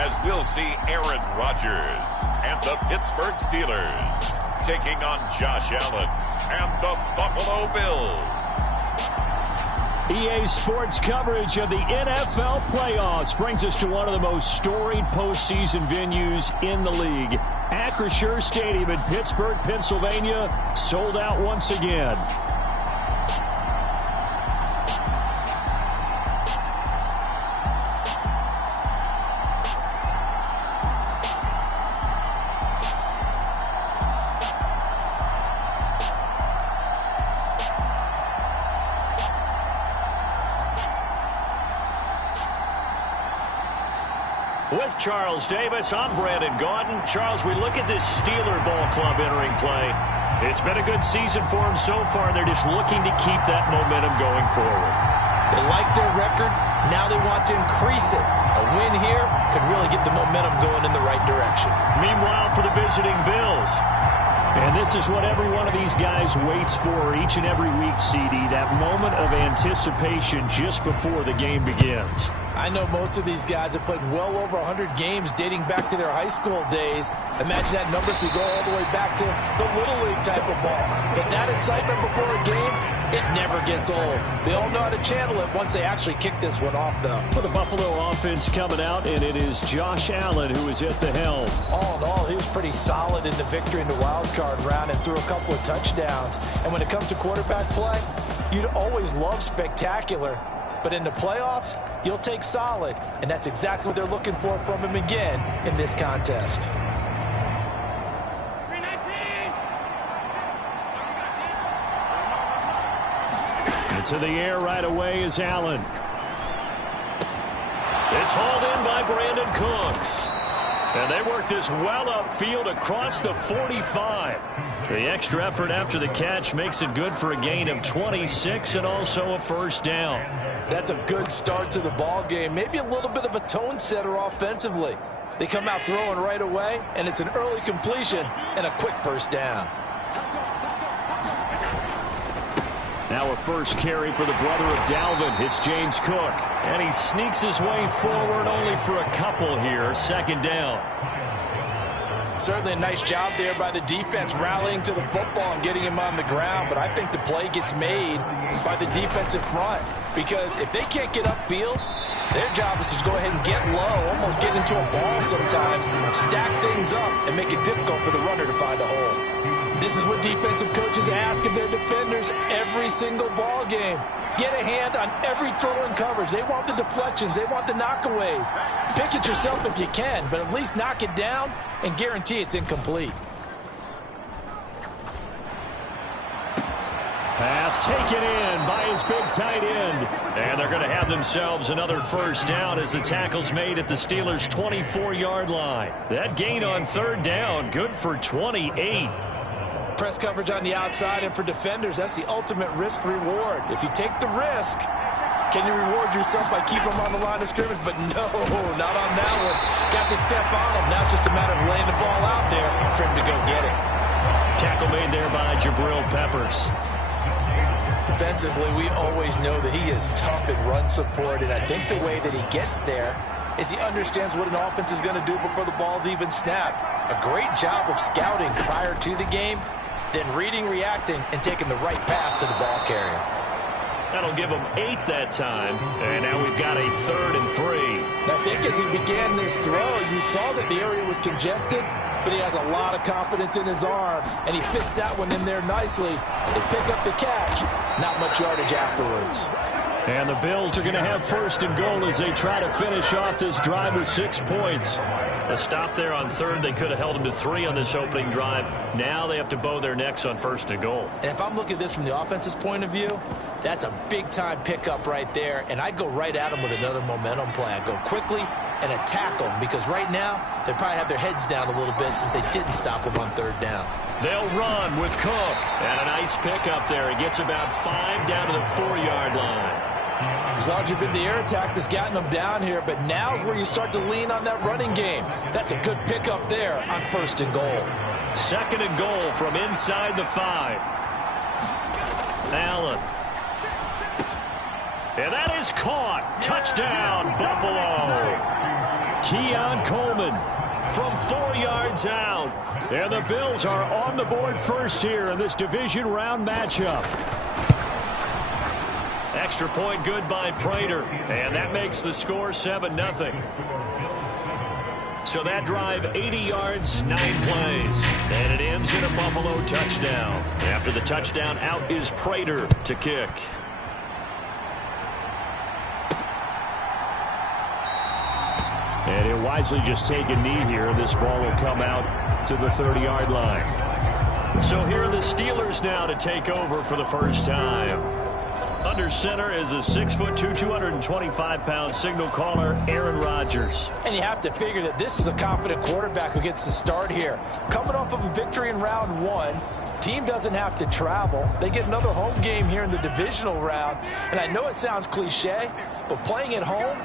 as we'll see Aaron Rodgers and the Pittsburgh Steelers taking on Josh Allen and the Buffalo Bills. EA Sports coverage of the NFL playoffs brings us to one of the most storied postseason venues in the league. Acrisure Stadium in Pittsburgh, Pennsylvania, sold out once again. With Charles Davis, I'm Brandon Gaudin. Charles, we look at this Steeler ball club entering play. It's been a good season for them so far. They're just looking to keep that momentum going forward. They like their record. Now they want to increase it. A win here could really get the momentum going in the right direction. Meanwhile, for the visiting Bills. And this is what every one of these guys waits for each and every week, CD, that moment of anticipation just before the game begins. I know most of these guys have played well over 100 games dating back to their high school days. Imagine that number if you go all the way back to the Little League type of ball. But that excitement before a game, it never gets old. They all know how to channel it once they actually kick this one off, though. For the Buffalo offense coming out, and it is Josh Allen who is at the helm. All in all, he was pretty solid in the victory in the wild card round and threw a couple of touchdowns. And when it comes to quarterback play, you'd always love spectacular. But in the playoffs, you'll take solid. And that's exactly what they're looking for from him again in this contest. Into the air right away is Allen. It's hauled in by Brandon Cooks. And they work this well upfield across the 45. The extra effort after the catch makes it good for a gain of 26 and also a first down. That's a good start to the ball game. Maybe a little bit of a tone setter offensively. They come out throwing right away, and it's an early completion and a quick first down. Now a first carry for the brother of Dalvin. It's James Cook. And he sneaks his way forward only for a couple here. Second down. Certainly a nice job there by the defense rallying to the football and getting him on the ground. But I think the play gets made by the defensive front. Because if they can't get upfield, their job is to go ahead and get low, almost get into a ball sometimes, stack things up, and make it difficult for the runner to find a hole. This is what defensive coaches ask of their defenders every single ball game. Get a hand on every throw in coverage. They want the deflections. They want the knockaways. Pick it yourself if you can, but at least knock it down and guarantee it's incomplete. Pass taken in by his big tight end. And they're going to have themselves another first down as the tackle's made at the Steelers' 24-yard line. That gain on third down, good for 28. Press coverage on the outside, and for defenders, that's the ultimate risk-reward. If you take the risk, can you reward yourself by keeping them on the line of scrimmage? But no, not on that one. Got the step on him. Now it's just a matter of laying the ball out there for him to go get it. Tackle made there by Jabril Peppers. Defensively, we always know that he is tough in run support, and I think the way that he gets there is he understands what an offense is going to do before the ball's even snapped. A great job of scouting prior to the game, then reading, reacting, and taking the right path to the ball carrier. That'll give him 8 that time. And now we've got a 3rd and 3. I think as he began this throw, you saw that the area was congested, but he has a lot of confidence in his arm, and he fits that one in there nicely. They pick up the catch. Not much yardage afterwards. And the Bills are going to have 1st and goal as they try to finish off this drive with 6 points. A stop there on 3rd. They could have held them to 3 on this opening drive. Now they have to bow their necks on 1st and goal. And if I'm looking at this from the offense's point of view, that's a big-time pickup right there. And I go right at them with another momentum play. I go quickly and attack them because right now they probably have their heads down a little bit since they didn't stop them on 3rd down. They'll run with Cook. And a nice pickup there. He gets about 5 down to the 4-yard line. As long as you've been the air attack that's gotten them down here, but now is where you start to lean on that running game. That's a good pickup there on 1st and goal. 2nd and goal from inside the 5. Allen. And that is caught. Touchdown, Buffalo. Keon Coleman from 4 yards out. And the Bills are on the board first here in this division round matchup. Extra point good by Prater. And that makes the score 7-0. So that drive, 80 yards, 9 plays. And it ends in a Buffalo touchdown. After the touchdown, out is Prater to kick. And he'll wisely just take a knee here. This ball will come out to the 30-yard line. So here are the Steelers now to take over for the first time. Under center is a 6'2", 225-pound signal caller, Aaron Rodgers. And you have to figure that this is a confident quarterback who gets the start here. Coming off of a victory in round 1, team doesn't have to travel. They get another home game here in the divisional round. And I know it sounds cliche, but playing at home,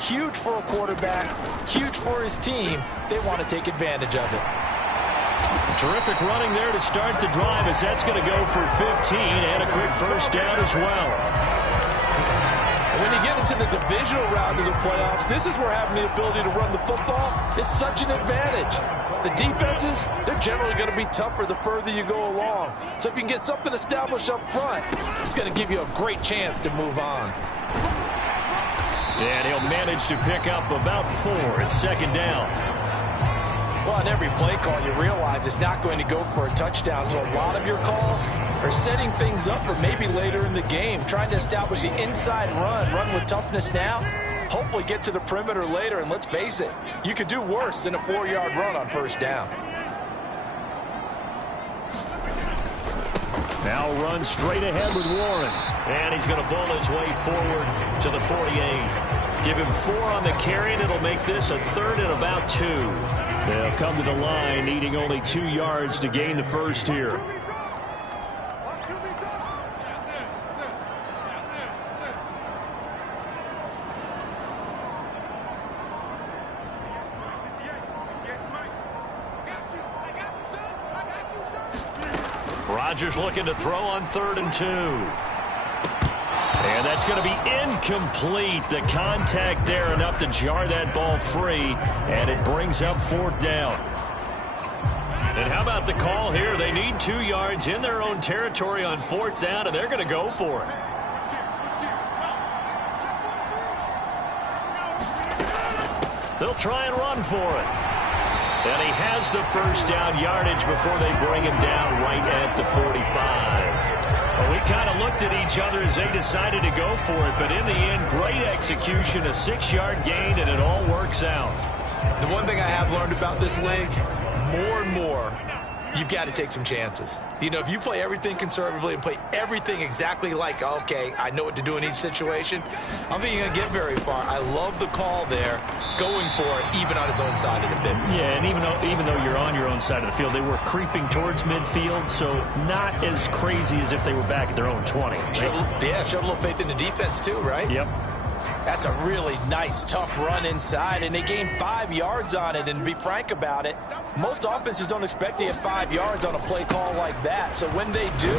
huge for a quarterback, huge for his team. They want to take advantage of it. Terrific running there to start the drive, as that's going to go for 15 and a quick first down as well. And when you get into the divisional round of the playoffs, this is where having the ability to run the football is such an advantage. The defenses, they're generally going to be tougher the further you go along. So if you can get something established up front, it's going to give you a great chance to move on. And he'll manage to pick up about 4. It's second down. Well, on every play call, you realize it's not going to go for a touchdown. So a lot of your calls are setting things up for maybe later in the game, trying to establish the inside run with toughness now, hopefully get to the perimeter later. And let's face it, you could do worse than a 4-yard run on first down. Now run straight ahead with Warren. And he's going to bull his way forward to the 48. Give him 4 on the carry, and it'll make this a 3rd and about 2. They'll come to the line, needing only 2 yards to gain the first here. Rodgers looking to throw on 3rd and 2. And that's going to be incomplete. The contact there enough to jar that ball free, and it brings up 4th down. And how about the call here? They need 2 yards in their own territory on 4th down, and they're going to go for it. They'll try and run for it. And he has the first down yardage before they bring him down right at the 45. Well, we kind of looked at each other as they decided to go for it, but in the end, great execution, a 6-yard gain, and it all works out. The one thing I have learned about this league, more and more, you've got to take some chances. You know, if you play everything conservatively and play everything exactly like, okay, I know what to do in each situation, I don't think you're going to get very far. I love the call there, going for it, even on his own side of the field. Yeah, and even though you're on your own side of the field, they were creeping towards midfield, so not as crazy as if they were back at their own 20. Right? Showed a little faith in the defense too, right? Yep. That's a really nice, tough run inside, and they gained 5 yards on it. And to be frank about it, most offenses don't expect to get 5 yards on a play call like that. So when they do,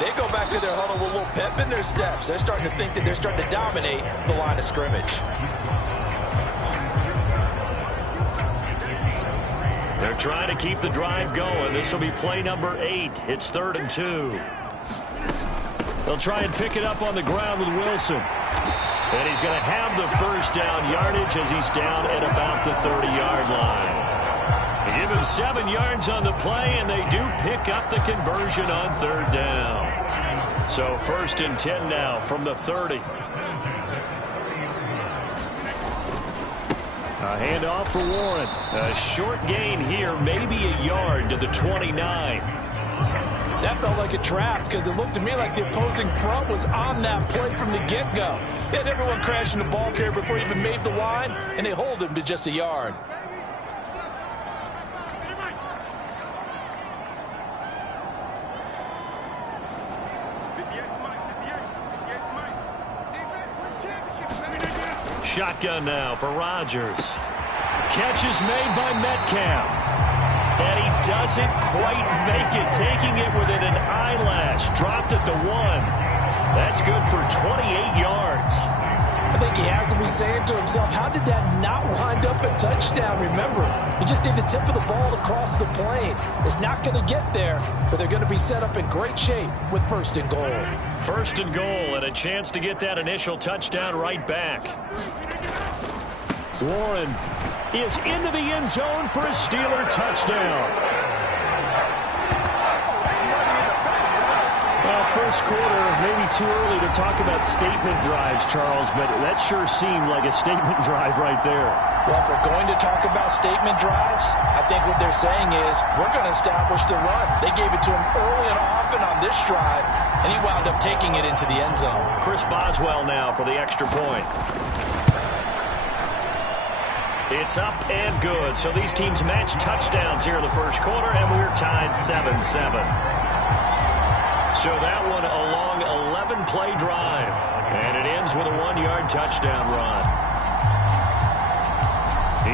they go back to their huddle with a little pep in their steps. They're starting to think that they're starting to dominate the line of scrimmage. They're trying to keep the drive going. This will be play number 8. It's 3rd and 2. They'll try and pick it up on the ground with Wilson. And he's going to have the first down yardage as he's down at about the 30-yard line. They give him 7 yards on the play, and they do pick up the conversion on 3rd down. So 1st and 10 now from the 30. A handoff for Warren. A short gain here, maybe a yard to the 29. That felt like a trap because it looked to me like the opposing front was on that play from the get-go. They had everyone crashing the ball carrier before he even made the line, and they hold him to just a yard. Shotgun now for Rodgers. Catch is made by Metcalf. And he doesn't quite make it, taking it within an eyelash. Dropped at the 1. That's good for 28 yards. think he has to be saying to himself, how did that not wind up a touchdown? Remember, you just need the tip of the ball to cross the plane. It's not going to get there, but they're going to be set up in great shape with 1st and goal. 1st and goal, and a chance to get that initial touchdown right back. Warren is into the end zone for a Steeler touchdown. Well, first quarter, maybe too early to talk about statement drives, Charles, but that sure seemed like a statement drive right there. Well, if we're going to talk about statement drives, I think what they're saying is we're going to establish the run. They gave it to him early and often on this drive, and he wound up taking it into the end zone. Chris Boswell now for the extra point. It's up and good. So these teams match touchdowns here in the first quarter, and we're tied 7-7. So that one a long 11-play drive, and it ends with a 1-yard touchdown run.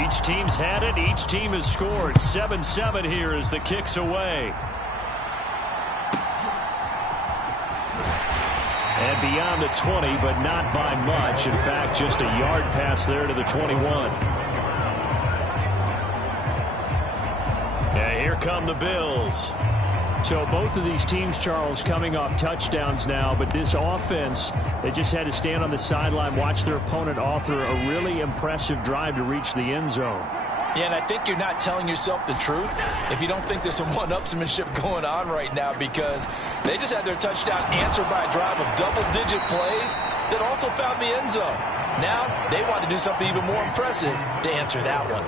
Each team's had it. Each team has scored. 7-7 here as the kick's away. And beyond the 20, but not by much. In fact, just a yard pass there to the 21. And here come the Bills. So both of these teams, Charles, coming off touchdowns now, but this offense, they just had to stand on the sideline, watch their opponent author a really impressive drive to reach the end zone. Yeah, and I think you're not telling yourself the truth if you don't think there's some one-upsmanship going on right now, because they just had their touchdown answered by a drive of double-digit plays that also found the end zone. Now they want to do something even more impressive to answer that one.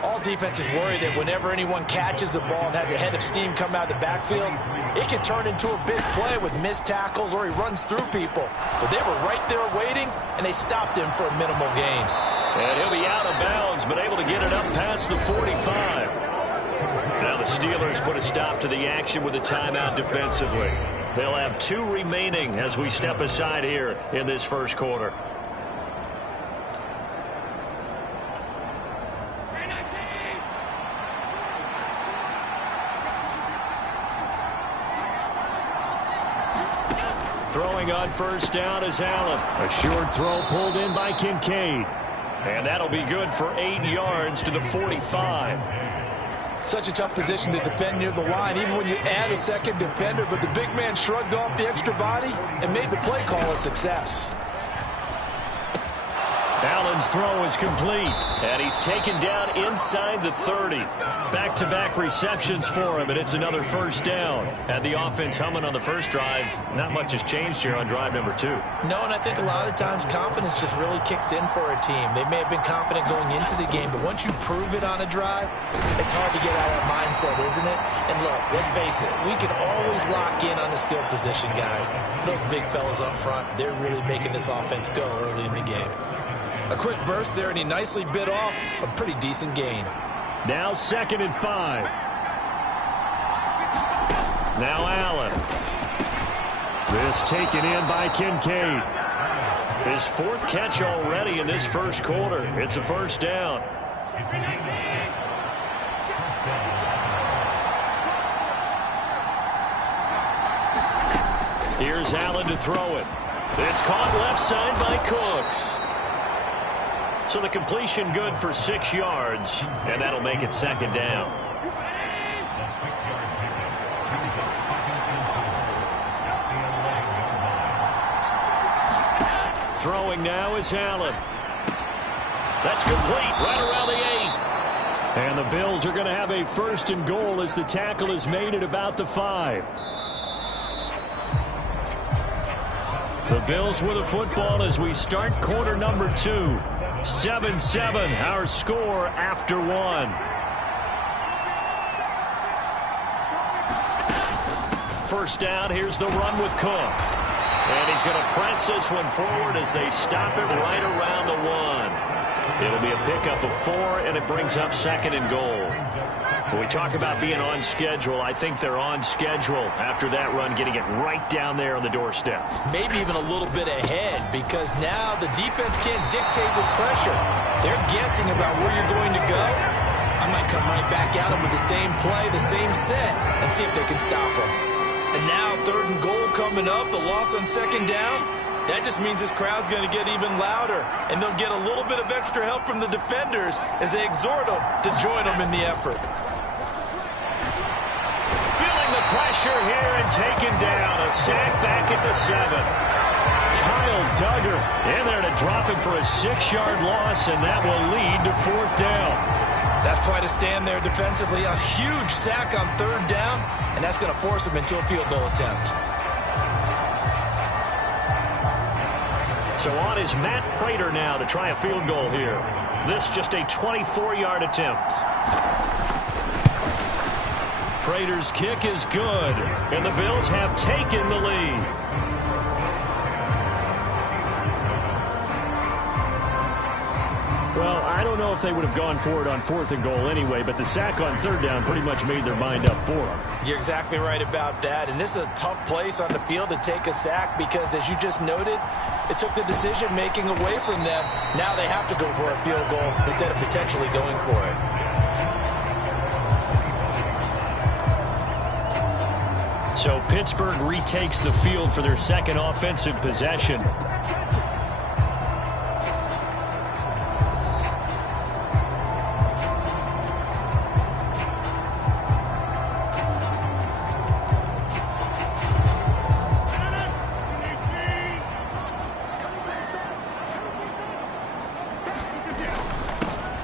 All defenses worry that whenever anyone catches the ball and has a head of steam come out of the backfield, it can turn into a big play with missed tackles or he runs through people. But they were right there waiting, and they stopped him for a minimal gain. And he'll be out of bounds, but able to get it up past the 45. Now the Steelers put a stop to the action with a timeout defensively. They'll have 2 remaining as we step aside here in this first quarter. Throwing on first down is Allen. A short throw pulled in by Kincaid. And that'll be good for 8 yards to the 45. Such a tough position to defend near the line, even when you add a second defender. But the big man shrugged off the extra body and made the play call a success. Allen's throw is complete, and he's taken down inside the 30. Back-to-back receptions for him, and it's another first down. Had the offense humming on the first drive. Not much has changed here on drive number 2. No, and I think a lot of the times confidence just really kicks in for a team. They may have been confident going into the game, but once you prove it on a drive, it's hard to get out of that mindset, isn't it? And look, let's face it, we can always lock in on the skill position, guys. Those big fellas up front, they're really making this offense go early in the game. A quick burst there, and he nicely bit off a pretty decent gain. Now 2nd and 5. Now Allen. This taken in by Kincaid. His 4th catch already in this first quarter. It's a first down. Here's Allen to throw it. It's caught left side by Cooks. So the completion good for 6 yards, and that'll make it 2nd down. Throwing now is Allen. That's complete right around the 8. And the Bills are going to have a 1st and goal as the tackle is made at about the 5. The Bills with a football as we start quarter number 2. 7-7, our score after 1. First down, here's the run with Cook. And he's going to press this one forward as they stop it right around the 1. It'll be a pickup of 4, and it brings up 2nd and goal. When we talk about being on schedule, I think they're on schedule after that run, getting it right down there on the doorstep. Maybe even a little bit ahead, because now the defense can't dictate with pressure. They're guessing about where you're going to go. I might come right back at them with the same play, the same set, and see if they can stop them. And now 3rd and goal coming up, the loss on 2nd down. That just means this crowd's going to get even louder, and they'll get a little bit of extra help from the defenders as they exhort them to join them in the effort. Feeling the pressure here and taken down. A sack back at the 7. Kyle Duggar in there to drop him for a 6-yard loss, and that will lead to 4th down. That's quite a stand there defensively. A huge sack on 3rd down, and that's going to force him into a field goal attempt. So on is Matt Prater now to try a field goal here. This just a 24-yard attempt. Prater's kick is good, and the Bills have taken the lead. Well, I don't know if they would have gone for it on 4th and goal anyway, but the sack on 3rd down pretty much made their mind up for them. You're exactly right about that, and this is a tough place on the field to take a sack because, as you just noted, it took the decision-making away from them. Now they have to go for a field goal instead of potentially going for it. So Pittsburgh retakes the field for their second offensive possession.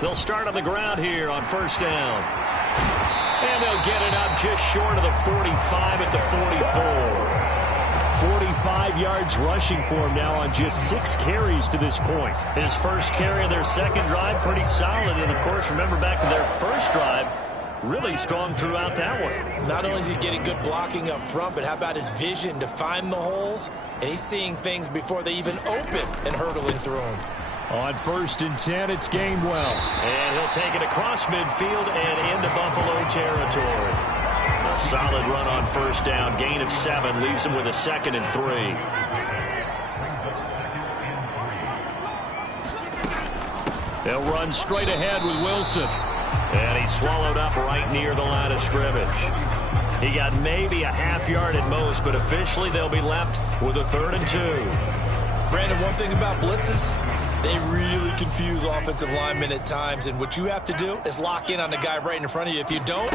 They'll start on the ground here on 1st down. And they'll get it up just short of the 45 at the 44. 45 yards rushing for him now on just 6 carries to this point. His first carry of their second drive, pretty solid. And, of course, remember back to their first drive, really strong throughout that one. Not only is he getting good blocking up front, but how about his vision to find the holes? And he's seeing things before they even open and hurtling through them. On 1st and 10, it's Gainwell. And he'll take it across midfield and into Buffalo territory. A solid run on 1st down. Gain of 7 leaves him with a 2nd and 3. They'll run straight ahead with Wilson. And he's swallowed up right near the line of scrimmage. He got maybe a half yard at most, but officially they'll be left with a 3rd and 2. Brandon, one thing about blitzes, they really confuse offensive linemen at times, and what you have to do is lock in on the guy right in front of you. If you don't,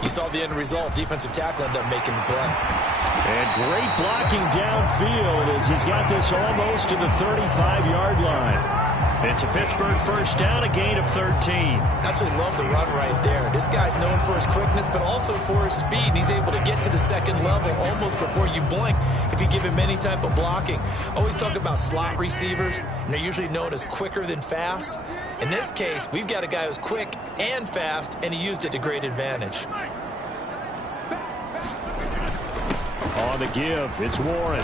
you saw the end result. Defensive tackle ended up making the play. And great blocking downfield as he's got this almost to the 35-yard line. It's a Pittsburgh 1st down, a gain of 13. Absolutely love the run right there. This guy's known for his quickness, but also for his speed. And he's able to get to the 2nd level almost before you blink if you give him any type of blocking. Always talk about slot receivers, and they're usually known as quicker than fast. In this case, we've got a guy who's quick and fast, and he used it to great advantage. On the give, it's Warren.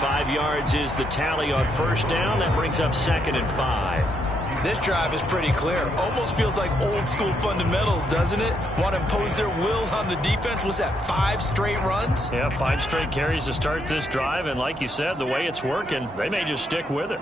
5 yards is the tally on 1st down. That brings up 2nd and 5. This drive is pretty clear. Almost feels like old school fundamentals, doesn't it? Want to impose their will on the defense. Was that 5 straight runs? Yeah, 5 straight carries to start this drive. And like you said, the way it's working, they may just stick with it.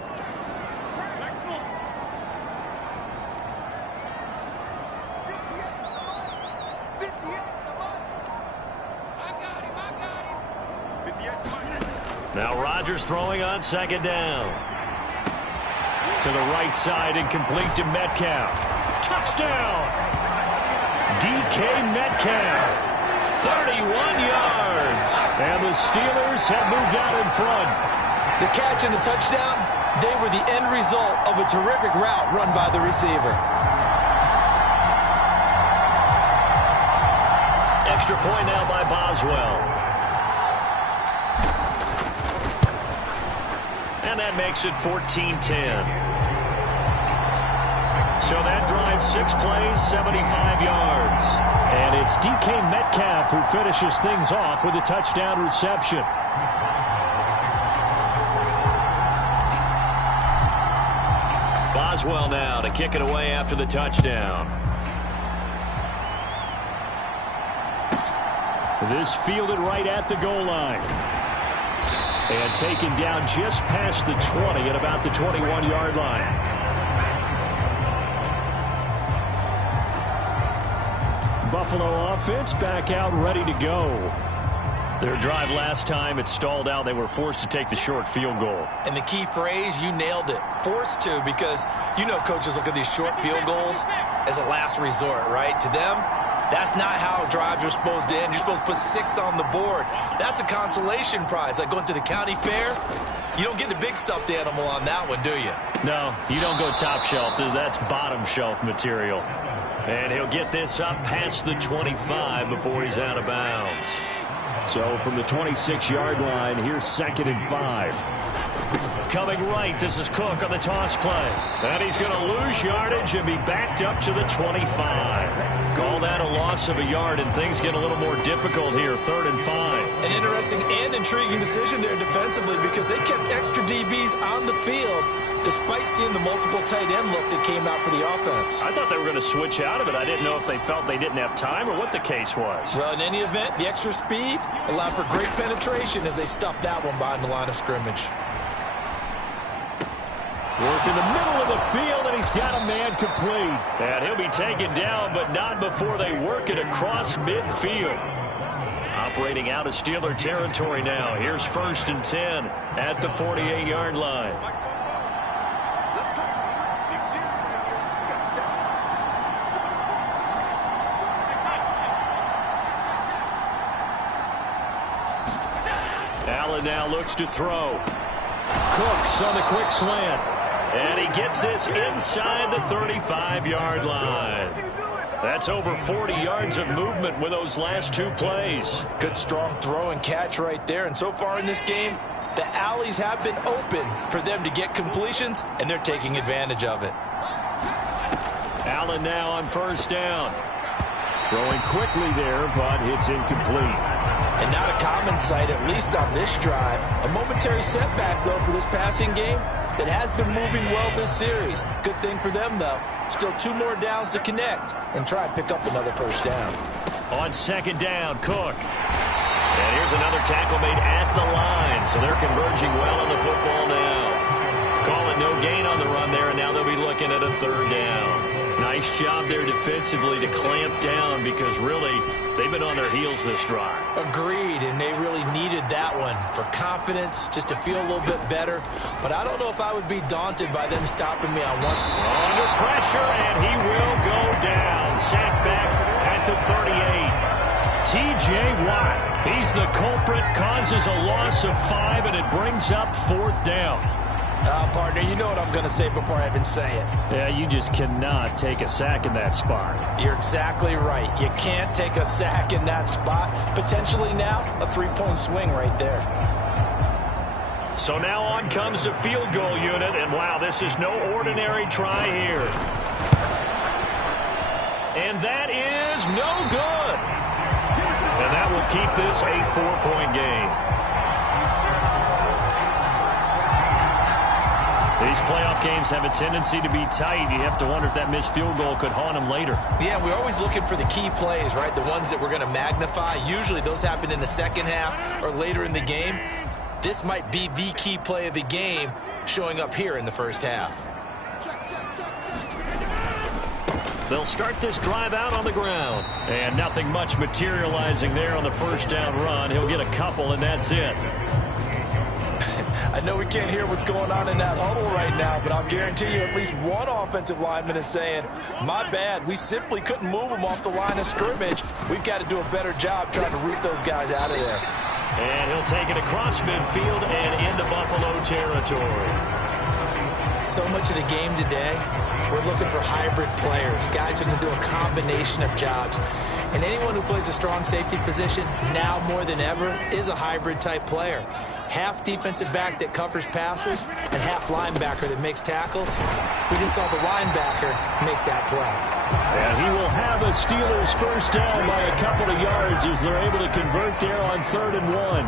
Now Rodgers throwing on 2nd down. To the right side and complete to Metcalf. Touchdown! DK Metcalf. 31 yards. And the Steelers have moved out in front. The catch and the touchdown, they were the end result of a terrific route run by the receiver. Extra point now by Boswell. And that makes it 14-10. So that drives 6 plays, 75 yards. And it's DK Metcalf who finishes things off with a touchdown reception. Boswell now to kick it away after the touchdown. This fielded right at the goal line. And taken down just past the 20 at about the 21-yard line. Buffalo offense back out ready to go. Their drive last time, it stalled out. They were forced to take the short field goal. And the key phrase, you nailed it, forced to, because you know coaches look at these short field goals as a last resort, right? To them, that's not how drives are supposed to end. You're supposed to put 6 on the board. That's a consolation prize, like going to the county fair. You don't get the big stuffed animal on that one, do you? No, you don't go top shelf. That's bottom shelf material. And he'll get this up past the 25 before he's out of bounds. So from the 26-yard line, here's 2nd and 5. Coming right, this is Cook on the toss play. And he's going to lose yardage and be backed up to the 25. Call that a loss of a yard, and things get a little more difficult here, 3rd and 5. An interesting and intriguing decision there defensively, because they kept extra DBs on the field despite seeing the multiple tight end look that came out for the offense. I thought they were going to switch out of it. I didn't know if they felt they didn't have time or what the case was. Well, in any event, the extra speed allowed for great penetration as they stuffed that one behind the line of scrimmage. Work in the middle of the field, and he's got a man complete. And he'll be taken down, but not before they work it across midfield. Operating out of Steeler territory now. Here's 1st and 10 at the 48-yard line. Allen now looks to throw. Cooks on the quick slant. And he gets this inside the 35-yard line. That's over 40 yards of movement with those last 2 plays. Good strong throw and catch right there. And so far in this game, the alleys have been open for them to get completions, and they're taking advantage of it. Allen now on 1st down. Throwing quickly there, but it's incomplete. And not a common sight, at least on this drive. A momentary setback, though, for this passing game that has been moving well this series. Good thing for them, though. Still 2 more downs to connect and try and pick up another 1st down. On 2nd down, Cook. And here's another tackle made at the line, so they're converging well on the football now. Call it no gain on the run there, and now they'll be looking at a 3rd down. Nice job there defensively to clamp down, because really they've been on their heels this drive. Agreed, and they really needed that one for confidence, just to feel a little bit better. But I don't know if I would be daunted by them stopping me on one. Under pressure, and he will go down. Sacked back at the 38. T.J. Watt, he's the culprit, causes a loss of 5, and it brings up 4th down. Partner, you know what I'm going to say before I even say it. Yeah, you just cannot take a sack in that spot. You're exactly right. You can't take a sack in that spot. Potentially now a 3-point swing right there. So now on comes the field goal unit, and wow, this is no ordinary try here. And that is no good. And that will keep this a 4-point game. These playoff games have a tendency to be tight. You have to wonder if that missed field goal could haunt them later. Yeah, we're always looking for the key plays, right? The ones that we're going to magnify. Usually those happen in the second half or later in the game. This might be the key play of the game showing up here in the first half. They'll start this drive out on the ground. And nothing much materializing there on the 1st down run. He'll get a couple, and that's it. I know we can't hear what's going on in that huddle right now, but I'll guarantee you at least one offensive lineman is saying, my bad, we simply couldn't move them off the line of scrimmage. We've got to do a better job trying to root those guys out of there. And he'll take it across midfield and into Buffalo territory. So much of the game today, we're looking for hybrid players, guys who can do a combination of jobs. And anyone who plays a strong safety position, now more than ever, is a hybrid type player. Half defensive back that covers passes and half linebacker that makes tackles. We just saw the linebacker make that play. And he will have a Steelers 1st down by a couple of yards as they're able to convert there on 3rd and 1.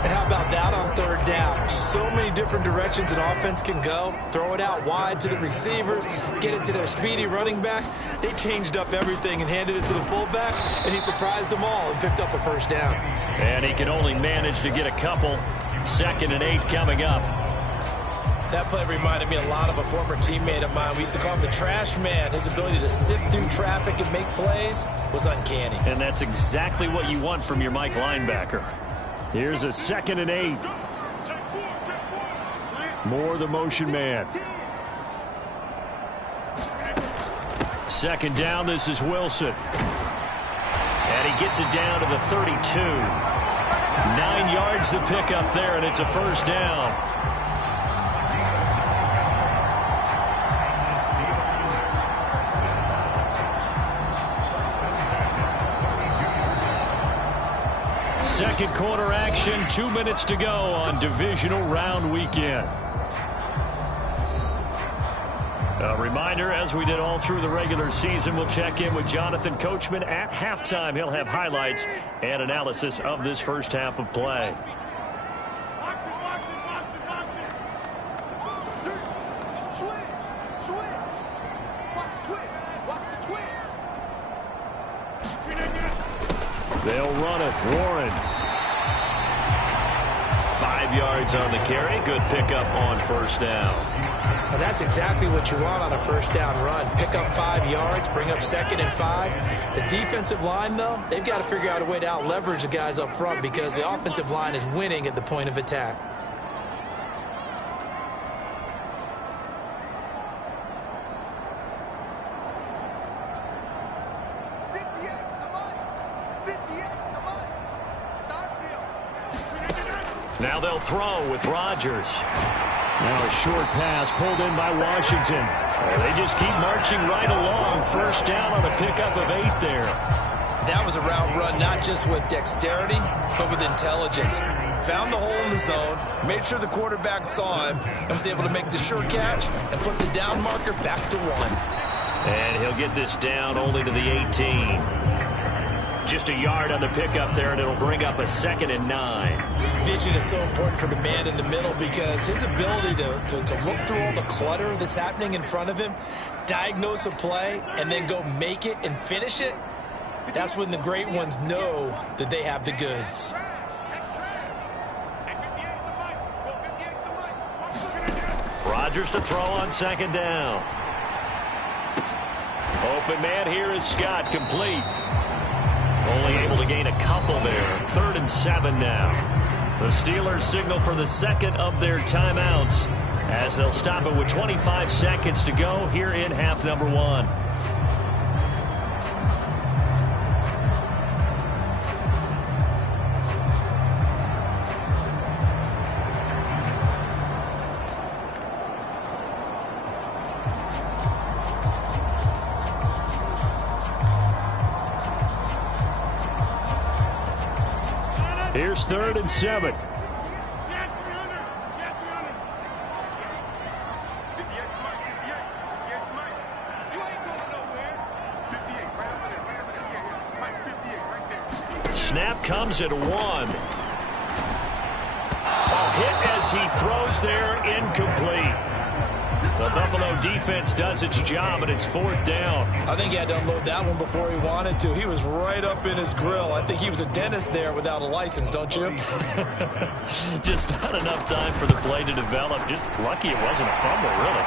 And how about that on 3rd down? So many different directions an offense can go. Throw it out wide to the receivers, get it to their speedy running back. They changed up everything and handed it to the fullback, and he surprised them all and picked up a 1st down. And he can only manage to get a couple. 2nd and 8 coming up. That play reminded me a lot of a former teammate of mine. We used to call him the trash man. His ability to sift through traffic and make plays was uncanny. And that's exactly what you want from your Mike linebacker. Here's a 2nd and 8. More the motion man. 2nd down, this is Wilson. And he gets it down to the 32. 9 yards to pick up there, and it's a 1st down. Second quarter action, 2 minutes to go on divisional round weekend. A reminder, as we did all through the regular season, we'll check in with Jonathan Coachman at halftime. He'll have highlights and analysis of this first half of play. They'll run it. Warren. 5 yards on the carry. Good pickup on 1st down. Well, that's exactly what you want on a 1st down run. Pick up 5 yards, bring up 2nd and 5. The defensive line, though, they've got to figure out a way to out-leverage the guys up front because the offensive line is winning at the point of attack. Now they'll throw with Rodgers. Now a short pass pulled in by Washington. They just keep marching right along. 1st down on a pickup of 8 there. That was a route run not just with dexterity, but with intelligence. Found the hole in the zone, made sure the quarterback saw him, and was able to make the sure catch and flip the down marker back to 1. And he'll get this down only to the 18. Just a yard on the pickup there, and it'll bring up a 2nd and 9. Vision is so important for the man in the middle because his ability to look through all the clutter that's happening in front of him, diagnose a play, and then go make it and finish it, that's when the great ones know that they have the goods. Rodgers to throw on 2nd down. Open man here is Scott, complete. Only able to gain a couple there. 3rd and 7 now. The Steelers signal for the 2nd of their timeouts as they'll stop it with 25 seconds to go here in half number 1. Here's 3rd and 7. Snap comes at 1. A hit as he throws there, incomplete. The Buffalo defense does its job, and it's 4th down. I think he had to unload that one before he wanted to. He was right up in his grill. I think he was a dentist there without a license, don't you? Just not enough time for the play to develop. Just lucky it wasn't a fumble, really.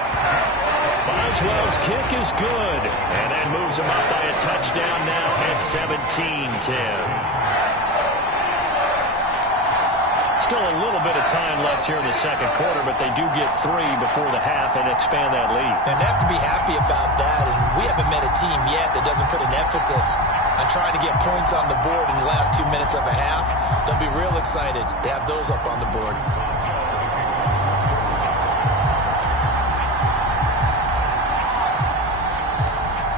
Boswell's kick is good, and that moves him up by a touchdown now at 17-10. Still a little bit of time left here in the 2nd quarter, but they do get 3 before the half and expand that lead. And they have to be happy about that. And we haven't met a team yet that doesn't put an emphasis on trying to get points on the board in the last 2 minutes of a half. They'll be real excited to have those up on the board.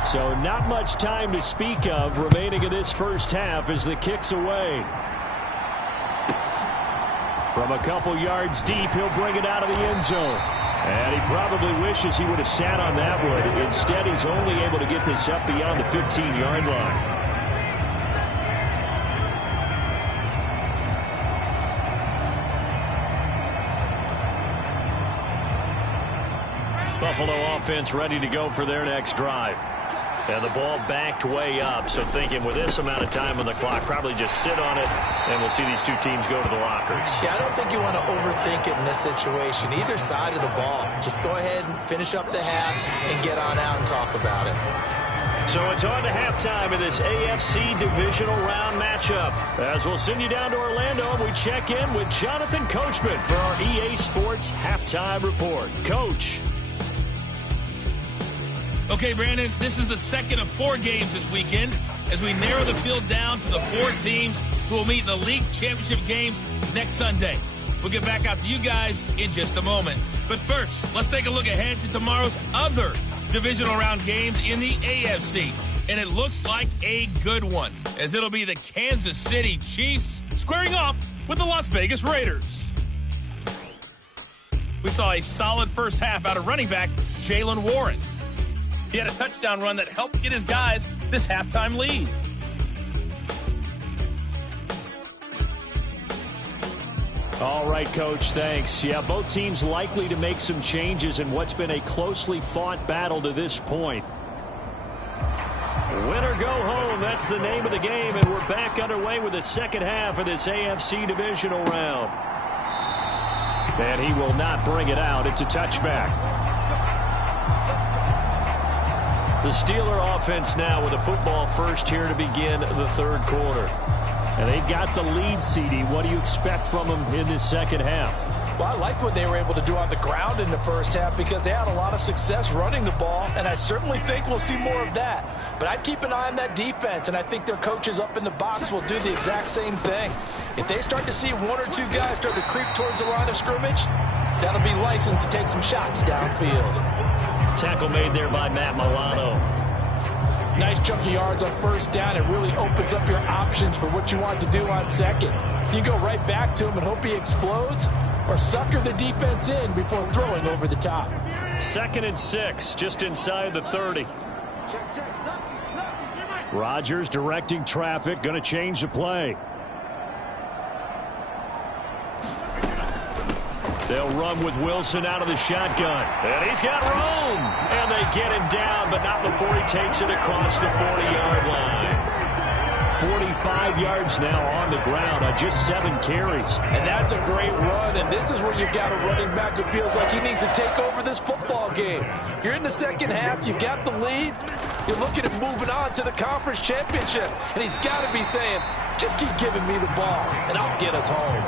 So not much time to speak of remaining in this first half as the kick's away. From a couple yards deep, he'll bring it out of the end zone. And he probably wishes he would have sat on that one. Instead, he's only able to get this up beyond the 15-yard line. Buffalo offense ready to go for their next drive. And the ball backed way up, so thinking with this amount of time on the clock, probably just sit on it, and we'll see these two teams go to the lockers. Yeah, I don't think you want to overthink it in this situation. Either side of the ball. Just go ahead and finish up the half and get on out and talk about it. So it's on to halftime in this AFC Divisional Round matchup. As we'll send you down to Orlando, and we check in with Jonathan Coachman for our EA Sports Halftime Report. Coach. Okay, Brandon, this is the second of 4 games this weekend as we narrow the field down to the 4 teams who will meet in the league championship games next Sunday. We'll get back out to you guys in just a moment. But first, let's take a look ahead to tomorrow's other divisional round games in the AFC. And it looks like a good one, as it'll be the Kansas City Chiefs squaring off with the Las Vegas Raiders. We saw a solid first half out of running back Jaylen Warren. He had a touchdown run that helped get his guys this halftime lead. All right, Coach, thanks. Yeah, both teams likely to make some changes in what's been a closely fought battle to this point. Win or go home, that's the name of the game, and we're back underway with the second half of this AFC Divisional Round. And he will not bring it out. It's a touchback. The Steeler offense now with a football first here to begin the third quarter. And they've got the lead, CD. What do you expect from them in this second half? Well, I like what they were able to do on the ground in the first half because they had a lot of success running the ball, and I certainly think we'll see more of that. But I'd keep an eye on that defense, and I think their coaches up in the box will do the exact same thing. If they start to see 1 or 2 guys start to creep towards the line of scrimmage, that'll be licensed to take some shots downfield. Tackle made there by Matt Milano. Nice chunky yards on first down. It really opens up your options for what you want to do on second. You go right back to him and hope he explodes, or sucker the defense in before throwing over the top. 2nd and 6, just inside the 30. Rodgers directing traffic, going to change the play. They'll run with Wilson out of the shotgun. And he's got room. And they get him down, but not before he takes it across the 40-yard line. 45 yards now on the ground on just 7 carries. And that's a great run, and this is where you've got a running back who feels like he needs to take over this football game. You're in the second half, you got the lead, you're looking at moving on to the conference championship, and he's got to be saying, just keep giving me the ball, and I'll get us home.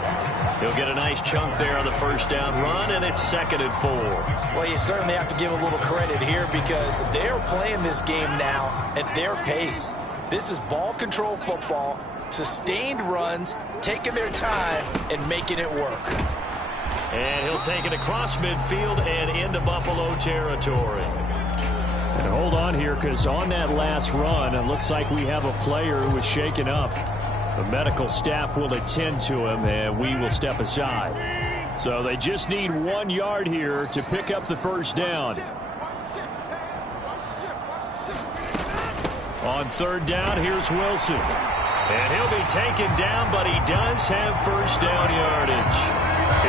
He'll get a nice chunk there on the first down run, and it's 2nd and 4. Well, you certainly have to give a little credit here because they're playing this game now at their pace. This is ball control football, sustained runs, taking their time and making it work. And he'll take it across midfield and into Buffalo territory. And hold on here, because on that last run, it looks like we have a player who was shaken up. The medical staff will attend to him, and we will step aside. So they just need 1 yard here to pick up the first down. On third down, here's Wilson. And he'll be taken down, but he does have first down yardage.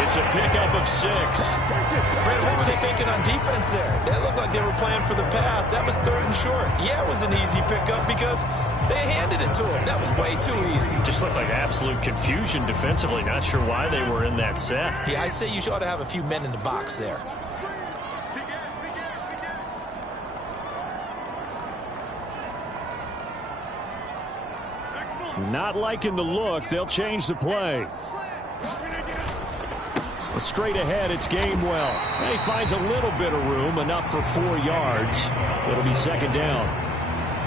It's a pickup of 6. Brent, what were they thinking on defense there? That looked like they were playing for the pass. That was 3rd and short. Yeah, it was an easy pickup because they handed it to him. That was way too easy. Just looked like absolute confusion defensively. Not sure why they were in that set. Yeah, I'd say you ought to have a few men in the box there. Not liking the look. They'll change the play. Straight ahead, it's Gainwell. And he finds a little bit of room, enough for 4 yards. It'll be 2nd down.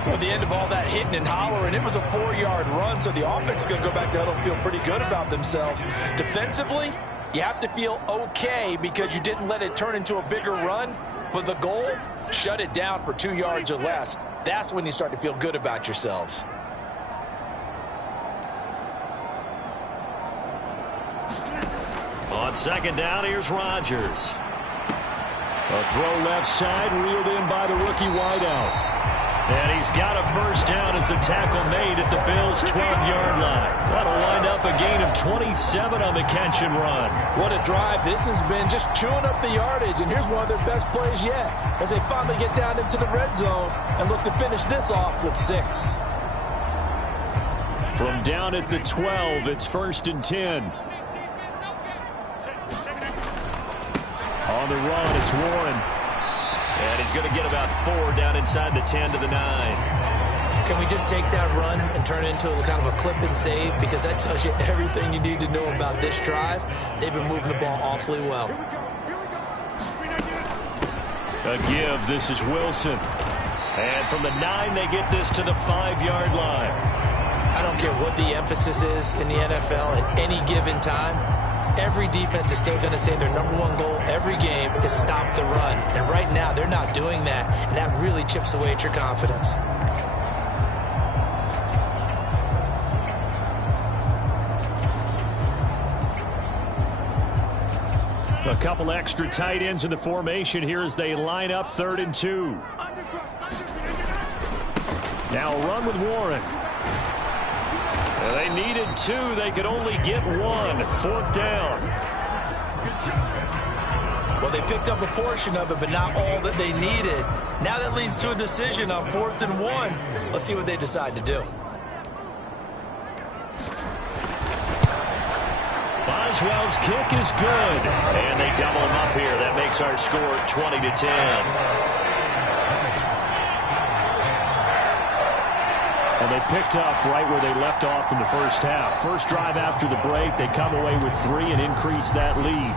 Well, at the end of all that hitting and hollering, it was a 4-yard run, so the offense is going to go back there and feel pretty good about themselves. Defensively, you have to feel okay because you didn't let it turn into a bigger run, but the goal, shut it down for 2 yards or less. That's when you start to feel good about yourselves. On 2nd down, here's Rodgers. A throw left side, reeled in by the rookie wideout. And he's got a first down as the tackle made at the Bills' 12-yard line. That'll wind up a gain of 27 on the catch and run. What a drive. This has been just chewing up the yardage, and here's one of their best plays yet as they finally get down into the red zone and look to finish this off with 6. From down at the 12, it's 1st and 10. On the run, it's Warren. And he's going to get about 4 down inside the 10 to the 9. Can we just take that run and turn it into a kind of a clip and save? Because that tells you everything you need to know about this drive. They've been moving the ball awfully well. A give. This is Wilson. And from the 9, they get this to the 5-yard line. I don't care what the emphasis is in the NFL at any given time. Every defense is still going to say their #1 goal every game is stop the run. And right now, they're not doing that. And that really chips away at your confidence. A couple extra tight ends in the formation here as they line up 3rd and 2. Now a run with Warren. They needed 2. They could only get 1. 4th down. Well, they picked up a portion of it, but not all that they needed. Now that leads to a decision on 4th and 1. Let's see what they decide to do. Boswell's kick is good. And they double him up here. That makes our score 20 to 10. Well, they picked up right where they left off in the first half. First drive after the break, they come away with 3 and increase that lead.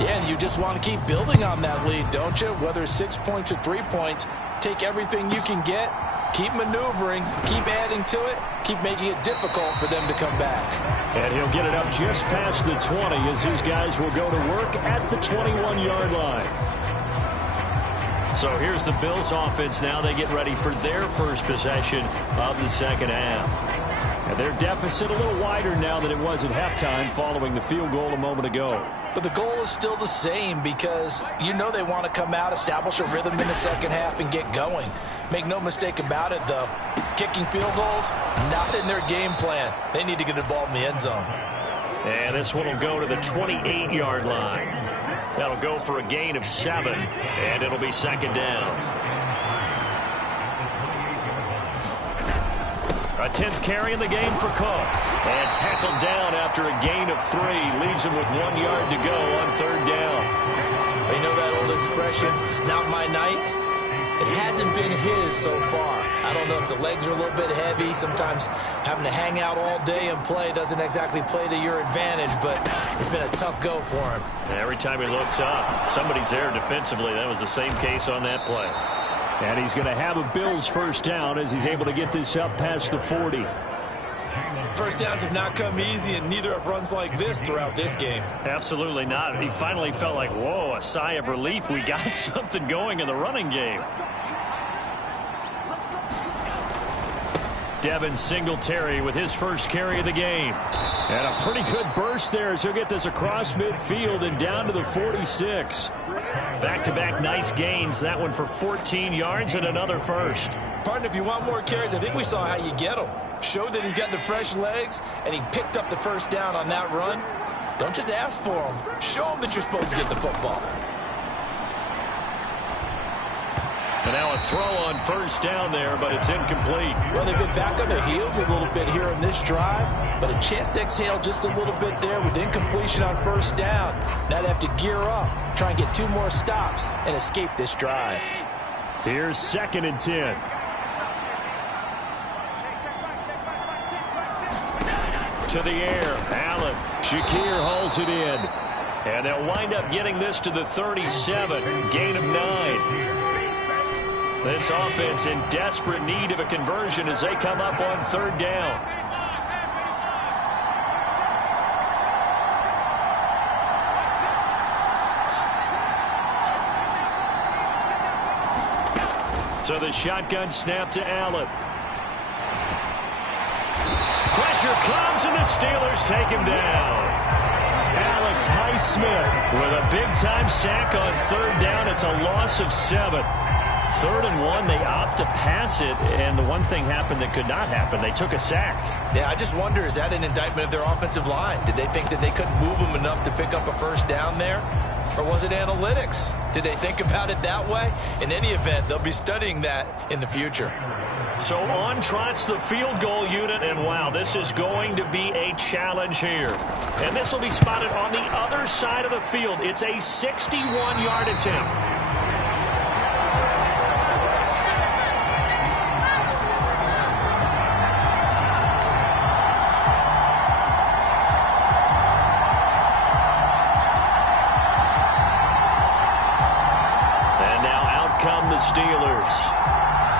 Yeah, and you just want to keep building on that lead, don't you? Whether it's 6 points or 3 points, take everything you can get, keep maneuvering, keep adding to it, keep making it difficult for them to come back. And he'll get it up just past the 20 as his guys will go to work at the 21-yard line. So here's the Bills offense now. They get ready for their first possession of the second half. And their deficit a little wider now than it was at halftime following the field goal a moment ago. But the goal is still the same because you know they want to come out, establish a rhythm in the second half, and get going. Make no mistake about it, though. Kicking field goals, not in their game plan. They need to get involved in the end zone. And this one will go to the 28-yard line. That'll go for a gain of 7, and it'll be second down. A 10th carry in the game for Cook. And tackled down after a gain of 3. Leaves him with 1 yard to go on 3rd down. You know that old expression, it's not my night? It hasn't been his so far. I don't know if the legs are a little bit heavy. Sometimes having to hang out all day and play doesn't exactly play to your advantage, but it's been a tough go for him. Every time he looks up, somebody's there defensively. That was the same case on that play. And he's going to have a Bills first down as he's able to get this up past the 40. First downs have not come easy, and neither have runs like this throughout this game. Absolutely not. He finally felt like, whoa, a sigh of relief. We got something going in the running game. Devin Singletary with his first carry of the game. And a pretty good burst there as he'll get this across midfield and down to the 46. Back-to-back nice gains. That one for 14 yards and another first. Partner, if you want more carries, I think we saw how you get them. Showed that he's got the fresh legs, and he picked up the first down on that run. Don't just ask for them. Show them that you're supposed to get the football. And now a throw on first down there, but it's incomplete. Well, they've been back on their heels a little bit here on this drive, but a chance to exhale just a little bit there with incompletion on first down. Now they have to gear up, try and get 2 more stops, and escape this drive. Here's 2nd and 10. To the air, Allen. Shakir hauls it in. And they'll wind up getting this to the 37. Gain of 9. This offense in desperate need of a conversion as they come up on 3rd down. So the shotgun snap to Allen. Pressure comes, and the Steelers take him down. Alex Highsmith with a big-time sack on 3rd down. It's a loss of 7. 3rd and 1, they opt to pass it, and the one thing happened that could not happen. They took a sack. Yeah, I just wonder, is that an indictment of their offensive line? Did they think that they couldn't move them enough to pick up a first down there? Or was it analytics? Did they think about it that way? In any event, they'll be studying that in the future. So on trots the field goal unit, and wow, this is going to be a challenge here. And this will be spotted on the other side of the field. It's a 61-yard attempt. come the Steelers.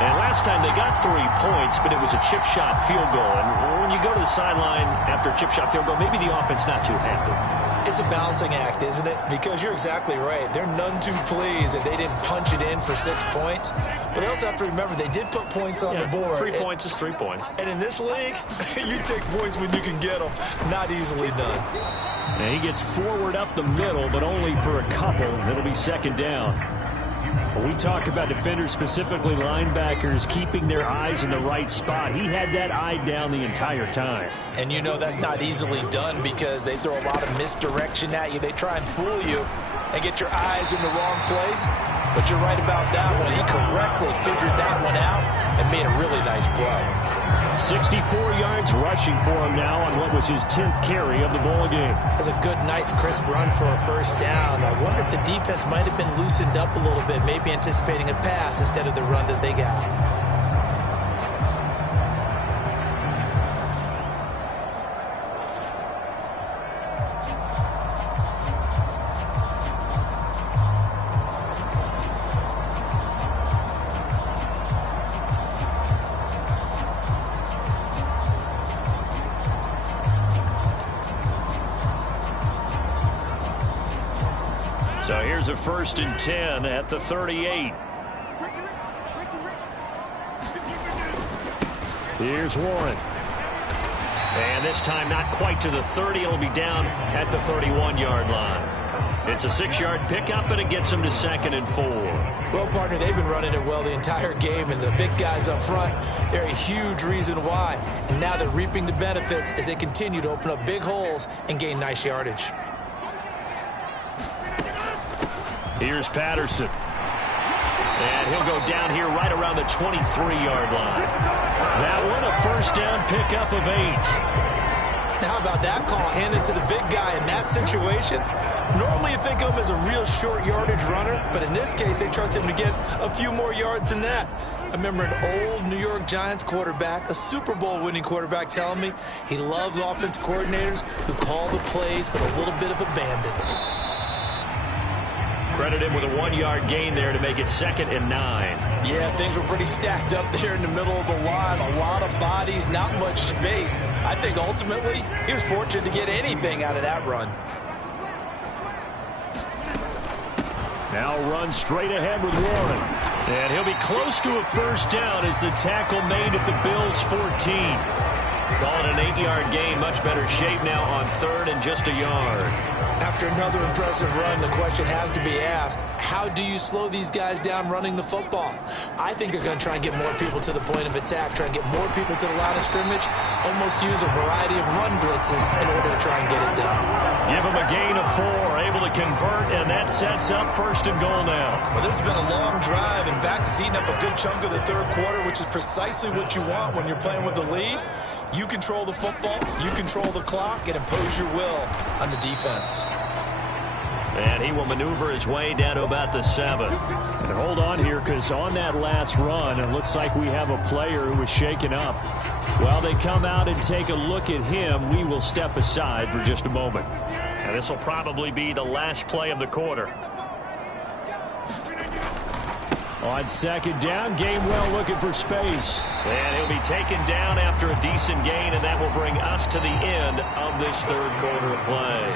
And last time they got 3 points, but it was a chip shot field goal. And when you go to the sideline after a chip shot field goal, maybe the offense not too happy. It's a balancing act, isn't it? Because you're exactly right. They're none too pleased that they didn't punch it in for 6 points. But they also have to remember they did put points on the board. 3 points is 3 points. And in this league, you take points when you can get them. Not easily done. And he gets forward up the middle, but only for a couple. It'll be second down. When we talk about defenders, specifically linebackers, keeping their eyes in the right spot, he had that eye down the entire time. And you know that's not easily done because they throw a lot of misdirection at you. They try and fool you and get your eyes in the wrong place. But you're right about that one. He correctly figured that one out and made a really nice play. 64 yards rushing for him now on what was his 10th carry of the ball game. That's a good, nice, crisp run for a first down. I wonder if the defense might have been loosened up a little bit, maybe anticipating a pass instead of the run that they got. So here's a 1st and 10 at the 38. Here's Warren. And this time not quite to the 30. It'll be down at the 31-yard line. It's a 6-yard pickup, and it gets him to 2nd and 4. Well, partner, they've been running it well the entire game, and the big guys up front, they're a huge reason why. And now they're reaping the benefits as they continue to open up big holes and gain nice yardage. Here's Patterson. And he'll go down here right around the 23-yard line. That one, a first down pickup of 8. Now, how about that call handed to the big guy in that situation? Normally you think of him as a real short yardage runner, but in this case they trust him to get a few more yards than that. I remember an old New York Giants quarterback, a Super Bowl winning quarterback, telling me he loves offense coordinators who call the plays with a little bit of abandon. Credit him with a 1-yard gain there to make it 2nd and 9. Yeah, things were pretty stacked up there in the middle of the line. A lot of bodies, not much space. I think ultimately he was fortunate to get anything out of that run. Now run straight ahead with Warren. And he'll be close to a first down as the tackle made at the Bills' 14. Call it an 8-yard gain. Much better shape now on 3rd and just a yard. After another impressive run, the question has to be asked, how do you slow these guys down running the football? I think they're going to try and get more people to the point of attack, try and get more people to the line of scrimmage, almost use a variety of run blitzes in order to try and get it done. Give them a gain of 4, able to convert, and that sets up 1st and goal now. Well, this has been a long drive. In fact, it's eaten up a good chunk of the 3rd quarter, which is precisely what you want when you're playing with the lead. You control the football, you control the clock, and impose your will on the defense. And he will maneuver his way down to about the 7. And hold on here, because on that last run, it looks like we have a player who was shaken up. While they come out and take a look at him, we will step aside for just a moment. And this will probably be the last play of the quarter. On 2nd down, Gainwell looking for space. And he'll be taken down after a decent gain, and that will bring us to the end of this 3rd quarter of play.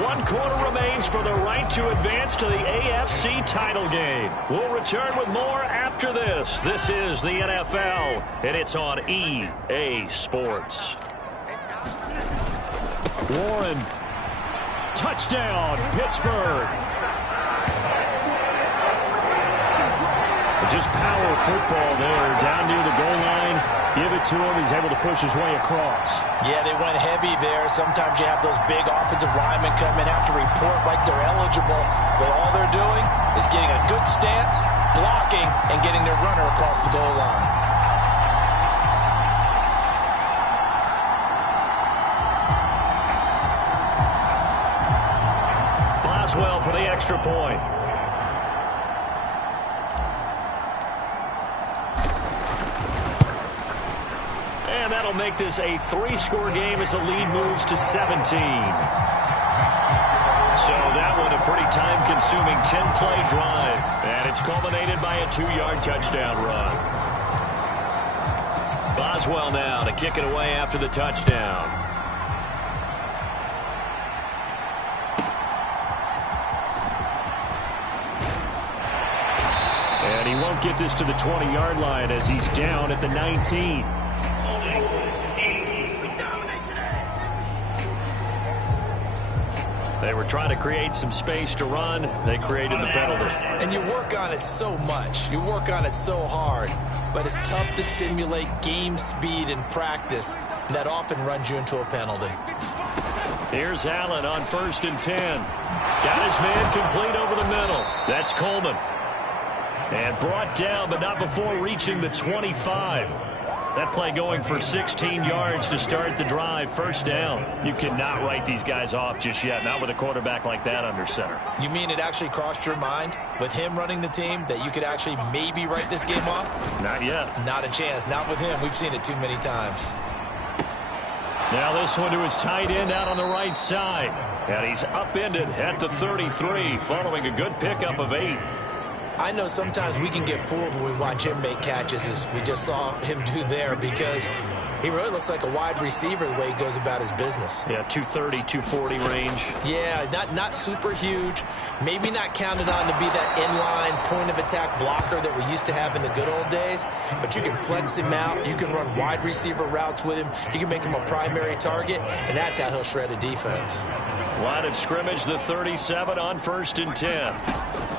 1 quarter remains for the right to advance to the AFC title game. We'll return with more after this. This is the NFL, and it's on EA Sports. Warren. Touchdown, Pittsburgh. Just power football there, down near the goal line. Give it to him. He's able to push his way across. Yeah, they went heavy there. Sometimes you have those big offensive linemen come in, have to report like they're eligible. But all they're doing is getting a good stance, blocking, and getting their runner across the goal line. Boswell for the extra point. And that'll make this a 3-score game as the lead moves to 17. So that one a pretty time-consuming 10-play drive. And It's culminated by a 2-yard touchdown run. Boswell now to kick it away after the touchdown. And he won't get this to the 20-yard line as he's down at the 19. They were trying to create some space to run. They created the penalty. And you work on it so much. You work on it so hard. But it's tough to simulate game speed in practice. And that often runs you into a penalty. Here's Allen on 1st and 10. Got his man complete over the middle. That's Coleman. And brought down, but not before reaching the 25. That play going for 16 yards to start the drive. First down. You cannot write these guys off just yet, not with a quarterback like that under center. You mean it actually crossed your mind with him running the team that you could actually maybe write this game off? Not yet. Not a chance. Not with him. We've seen it too many times. Now this one to his tight end out on the right side. And he's upended at the 33 following a good pickup of 8. I know sometimes we can get fooled when we watch him make catches, as we just saw him do there, because he really looks like a wide receiver the way he goes about his business. Yeah, 230, 240 range. Yeah, not super huge. Maybe not counted on to be that inline point-of-attack blocker that we used to have in the good old days, but you can flex him out. You can run wide receiver routes with him. You can make him a primary target, and that's how he'll shred a defense. Line of scrimmage, the 37 on 1st and 10.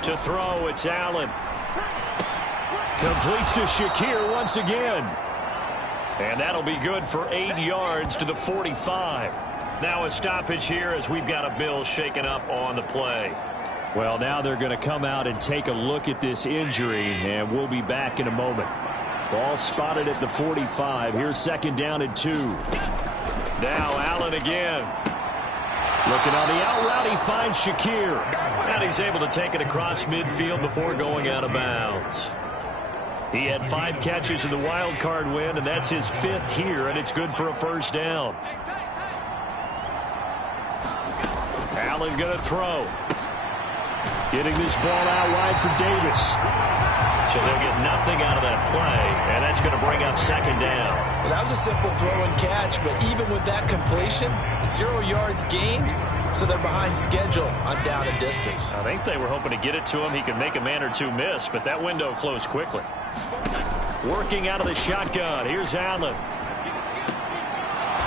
To throw, it's Allen. Completes to Shakir once again. And that'll be good for 8 yards to the 45. Now a stoppage here as we've got a Bill shaken up on the play. Well, now they're going to come out and take a look at this injury, and we'll be back in a moment. Ball spotted at the 45. Here's 2nd down and 2. Now Allen again. Looking on the out route, he finds Shakir. And he's able to take it across midfield before going out of bounds. He had 5 catches in the wild card win, and that's his 5th here, and it's good for a first down. Allen going to throw. Getting this ball out wide for Davis. So they'll get nothing out of that play, and that's going to bring up 2nd down. Well, that was a simple throw and catch, but even with that completion, 0 yards gained, so they're behind schedule on down and distance. I think they were hoping to get it to him. He could make a man or two miss, but that window closed quickly. Working out of the shotgun. Here's Allen.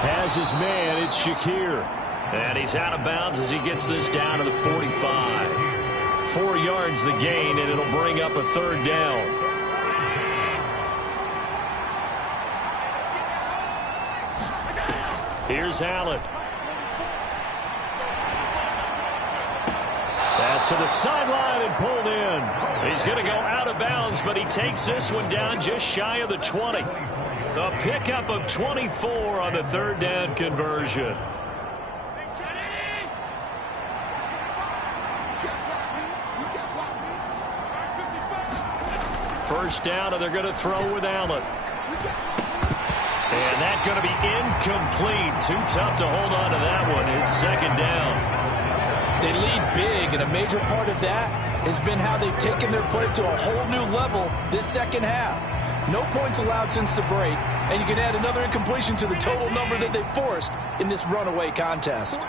Has his man. It's Shakir. And he's out of bounds as he gets this down to the 45. 4 yards the gain, and it'll bring up a 3rd down. Here's Allen. Pass to the sideline and pulled in. He's going to go out of bounds, but he takes this one down just shy of the 20. A pickup of 24 on the 3rd down conversion. First down, and they're going to throw with Allen. And that's going to be incomplete. Too tough to hold on to that one. It's 2nd down. They lead big, and a major part of that has been how they've taken their play to a whole new level this second half. No points allowed since the break, and you can add another incompletion to the total number that they've forced in this runaway contest.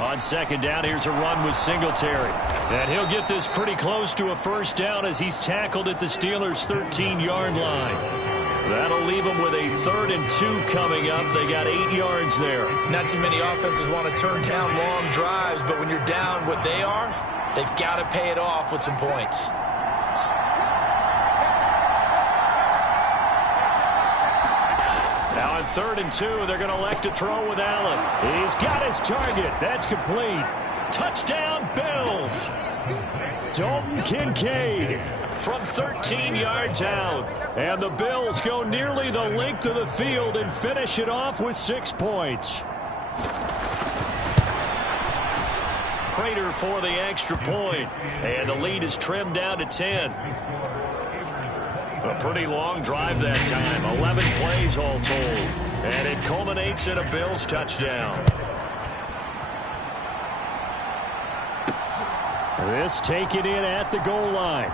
On 2nd down, here's a run with Singletary. And he'll get this pretty close to a first down as he's tackled at the Steelers' 13-yard line. That'll leave them with a 3rd and 2 coming up. They got 8 yards there. Not too many offenses want to turn down long drives, but when you're down what they are, they've got to pay it off with some points. Now on 3rd and 2, they're going to elect to throw with Allen. He's got his target. That's complete. Touchdown, Bills. Dalton Kincaid from 13 yards out. And the Bills go nearly the length of the field and finish it off with 6 points. Prater for the extra point. And the lead is trimmed down to 10. A pretty long drive that time. 11 plays all told. And it culminates in a Bills touchdown. This taken in at the goal line.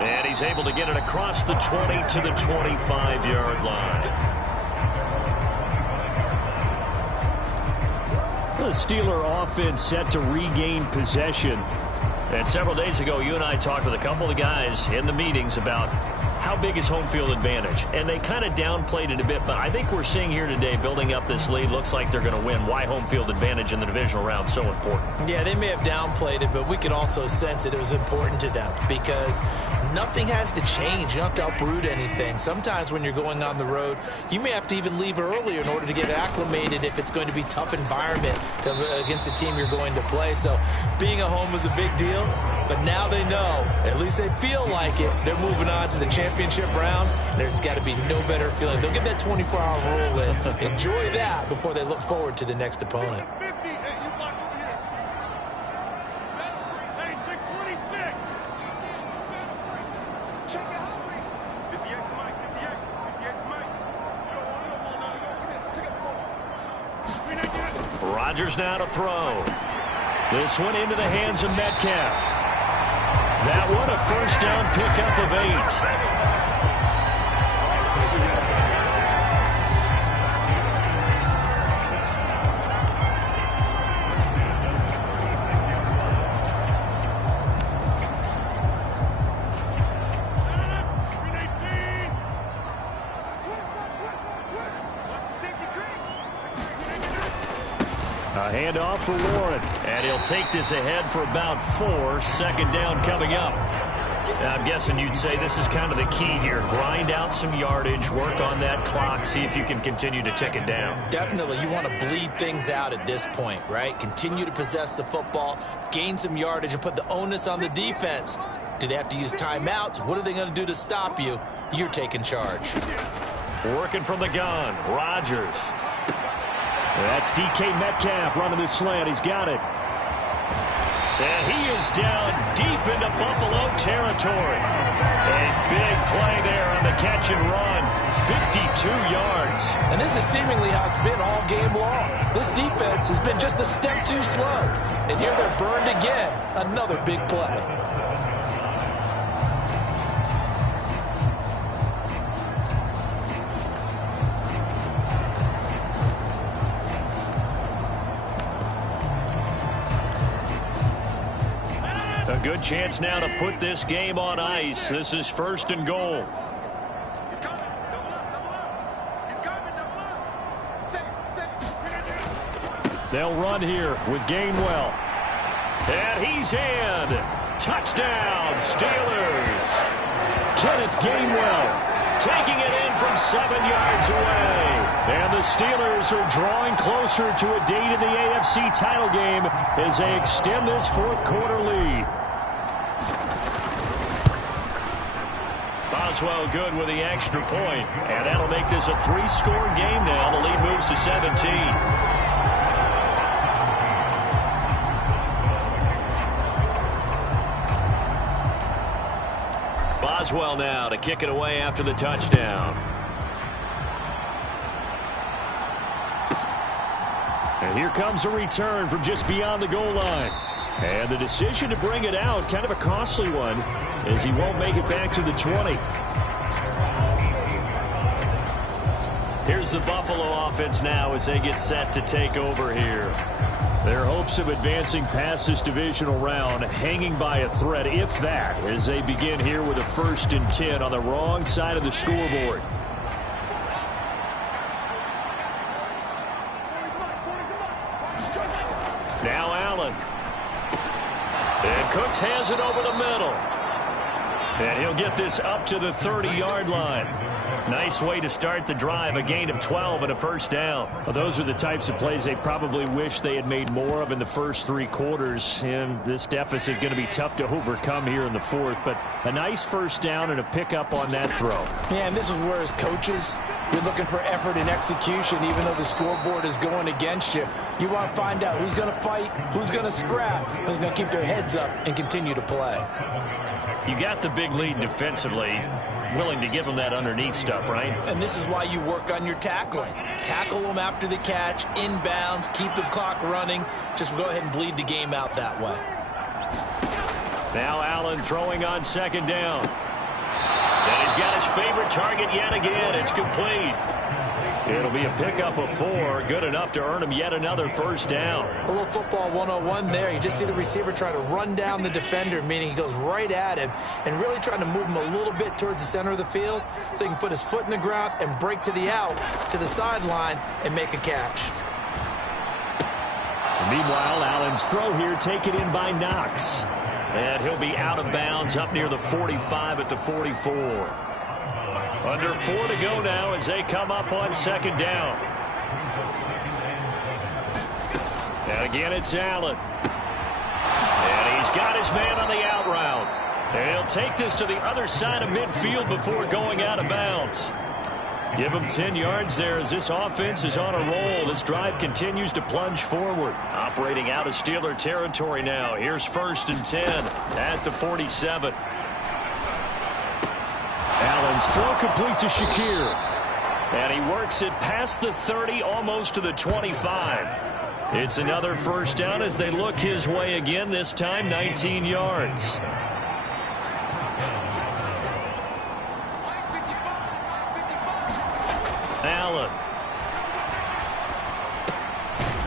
And he's able to get it across the 20 to the 25-yard line. The Steeler offense set to regain possession. And several days ago, you and I talked with a couple of guys in the meetings about how big is home field advantage. And they kind of downplayed it a bit, but I think we're seeing here today, building up this lead, looks like they're going to win. Why home field advantage in the divisional round so important? Yeah, they may have downplayed it, but we could also sense it was important to them because nothing has to change. You don't have to uproot anything. Sometimes when you're going on the road, you may have to even leave earlier in order to get acclimated if it's going to be a tough environment against the team you're going to play. So being at home is a big deal, but now they know, at least they feel like it, they're moving on to the championship round. There's got to be no better feeling. They'll get that 24-hour rule in. Enjoy that before they look forward to the next opponent. Rodgers now to throw. This one into the hands of Metcalf. That one a first down pickup of 8. A handoff for Warren, and he'll take this ahead for about 4. Second down coming up. Now, I'm guessing you'd say this is kind of the key here. Grind out some yardage, work on that clock, see if you can continue to tick it down. Definitely. You want to bleed things out at this point, right? Continue to possess the football, gain some yardage, and put the onus on the defense. Do they have to use timeouts? What are they going to do to stop you? You're taking charge. Working from the gun, Rodgers. That's DK Metcalf running the slant. He's got it. And he is down deep into Buffalo territory. A big play there on the catch and run. 52 yards. And this is seemingly how it's been all game long. This defense has been just a step too slow. And here they're burned again. Another big play. A good chance now to put this game on ice. This is first and goal. He's coming. Double up. Double up. He's coming. Double up. Second. They'll run here with Gainwell. And he's in. Touchdown, Steelers. Kenneth Gainwell taking it in from 7 yards away. And the Steelers are drawing closer to a date in the AFC title game as they extend this fourth quarter lead. Boswell good with the extra point, and that'll make this a 3-score game now. The lead moves to 17. Boswell now to kick it away after the touchdown. And here comes a return from just beyond the goal line. And the decision to bring it out, kind of a costly one, as he won't make it back to the 20. Here's the Buffalo offense now as they get set to take over here. Their hopes of advancing past this divisional round hanging by a thread, if that, as they begin here with a 1st and 10 on the wrong side of the scoreboard. Now Allen. And Cooks has it over the middle. And he'll get this up to the 30-yard line. Nice way to start the drive, a gain of 12 and a first down. Well, those are the types of plays they probably wish they had made more of in the first 3 quarters. And this deficit going to be tough to overcome here in the fourth. But a nice first down and a pickup on that throw. Yeah, and this is where as coaches, you're looking for effort and execution, even though the scoreboard is going against you. You want to find out who's going to fight, who's going to scrap, who's going to keep their heads up and continue to play. You got the big lead defensively. willing to give him that underneath stuff, right? And this is why you work on your tackling. Tackle them after the catch, inbounds, keep the clock running. Just go ahead and bleed the game out that way. Now Allen throwing on second down. And he's got his favorite target yet again. It's complete. It'll be a pickup of 4, good enough to earn him yet another first down. A little football 101 there. You just see the receiver trying to run down the defender, meaning he goes right at him and really trying to move him a little bit towards the center of the field so he can put his foot in the ground and break to the out, to the sideline, and make a catch. Meanwhile, Allen's throw here taken in by Knox. And he'll be out of bounds up near the 45 at the 44. Under 4 to go now as they come up on second down. And again, it's Allen. And he's got his man on the out route. And he'll take this to the other side of midfield before going out of bounds. Give him 10 yards there as this offense is on a roll. This drive continues to plunge forward. Operating out of Steeler territory now. Here's 1st and 10 at the 47. Allen's throw complete to Shakir. And he works it past the 30, almost to the 25. It's another first down as they look his way again, this time 19 yards. Allen.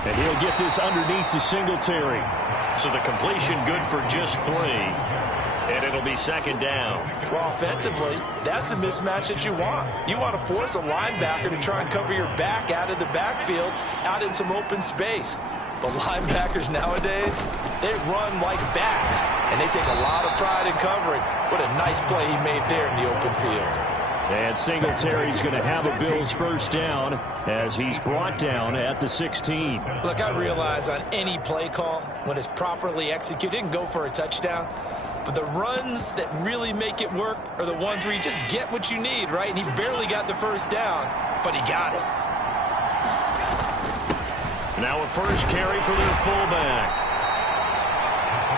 And he'll get this underneath to Singletary. So the completion good for just 3. And it'll be second down. Well, offensively, that's the mismatch that you want. You want to force a linebacker to try and cover your back out of the backfield, out in some open space. But linebackers nowadays, they run like backs, and they take a lot of pride in covering. What a nice play he made there in the open field. And Singletary's going to have a Bills first down as he's brought down at the 16. Look, I realize on any play call, when it's properly executed, it can go for a touchdown. But the runs that really make it work are the ones where you just get what you need, right? And he barely got the first down, but he got it. Now a first carry for their fullback.